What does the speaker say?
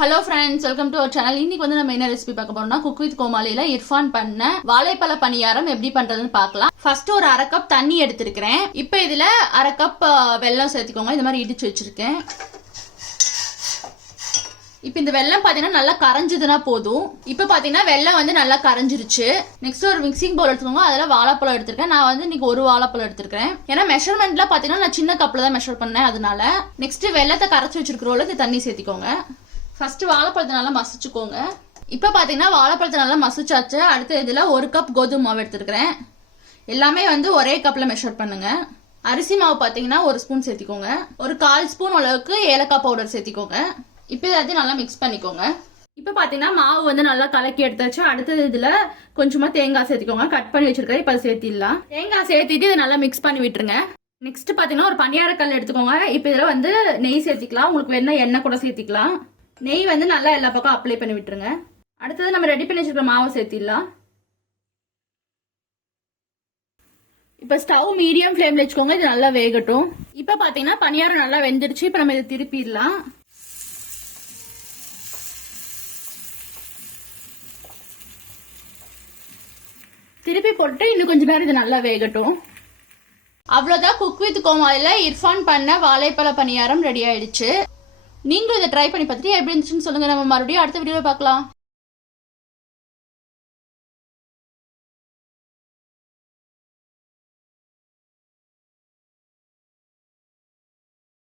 Hello friends, welcome to our channel. இன்னைக்கு வந்து நம்ம என்ன ரெசிபி பார்க்க போறோம்னா, குக் வித் கோமாளியில இர்ஃபான் பண்ண வாழைப்பழ பணியாரம் எப்படி பண்றதுன்னு பார்க்கலாம். ஃபர்ஸ்ட் ஒரு அரை கப் தண்ணி எடுத்திருக்கிறேன். இப்போ இதுல அரை கப் வெல்லம் சேர்த்துக்கோங்க. இந்த மாதிரி இடிச்சு வச்சிருக்கேன். இப்போ இந்த வெல்லம் பாத்தீங்கன்னா நல்லா கரைஞ்சதுன்னா போதும். இப்போ பாத்தீங்கன்னா வெல்லம் வந்து நல்லா கரைஞ்சிருச்சு. நெக்ஸ்ட் ஒரு மிக்சிங் பவுல் எடுத்துக்கோங்க. அதில் வாழைப்பழம் எடுத்திருக்கேன். நான் வந்து இன்னைக்கு ஒரு வாழைப்பழம் எடுத்திருக்கேன். ஏன்னா மெஷர்மெண்ட்ல பாத்தீங்கன்னா நான் சின்ன கப்ல தான் மெஷர் பண்ணேன். அதனால நெக்ஸ்ட் வெல்லத்தை கரைச்சி வச்சிருக்கிறோம். இந்த தண்ணி சேர்த்திக்கோங்க. ஃபர்ஸ்ட் வாழைப்பழத்தை நல்லா மசிச்சுக்கோங்க. இப்போ பாத்தீங்கன்னா வாழைப்பழத்தை நல்லா மசிச்சாச்சு. அடுத்து இதுல ஒரு கப் கோதுமை மாவு எடுத்துருக்கிறேன். எல்லாமே வந்து ஒரே கப்ல மெஷர் பண்ணுங்க. அரிசி மாவு பாத்தீங்கன்னா ஒரு ஸ்பூன் சேர்த்திக்கோங்க. ஒரு 1/4 ஸ்பூன் அளவுக்கு ஏலக்காய் பவுடர் சேர்த்திக்கோங்க. இப்போ எல்லாத்தையும் நல்லா மிக்ஸ் பண்ணிக்கோங்க. இப்போ பாத்தீங்கன்னா மாவு வந்து நல்லா கலக்கி எடுத்தாச்சு. அடுத்தது இதுல கொஞ்சமா தேங்காய் சேர்த்திக்கோங்க. கட் பண்ணி வச்சிருக்கேன். இப்போ சேர்த்திடலாம். தேங்காய் சேர்த்திட்டு இதை நல்லா மிக்ஸ் பண்ணி விட்டுருங்க. நெக்ஸ்ட் பாத்தீங்கன்னா ஒரு பணியாரக்கல் எடுத்துக்கோங்க. இப்போ இதுல வந்து நெய் சேர்த்திக்கலாம். உங்களுக்கு வேணா எண்ணெய் கூட சேர்த்திக்கலாம். நெய் வந்து நல்லா எல்லா பக்கம் அப்ளை பண்ணி விட்டுருங்க. அடுத்தது நம்ம ரெடி பண்ணி வச்சிருக்கிற மாவை சேர்த்திடலாம். இப்போ ஸ்டவ் மீடியம் ஃப்ளேம்ல வச்சுக்கோங்க. இது நல்லா வேகட்டும். இப்போ பாத்தீங்கன்னா பணியாரம் நல்லா வெந்துடுச்சு. இப்போ நம்ம இதை திருப்பிடலாம். திருப்பி போட்டு இன்னும் கொஞ்சம் நேரம் இது நல்லா வேகட்டும். அவ்வளவுதான், குக் வித் கோமாளில இர்ஃபான் பண்ண வாழைப்பழ பணியாரம் ரெடி ஆயிடுச்சு. நீங்களும் இதை ட்ரை பண்ணி பார்த்துட்டு எப்படி இருந்துச்சுன்னு சொல்லுங்க. நம்ம மறுபடியும் அடுத்த வீடியோல பார்க்கலாம்.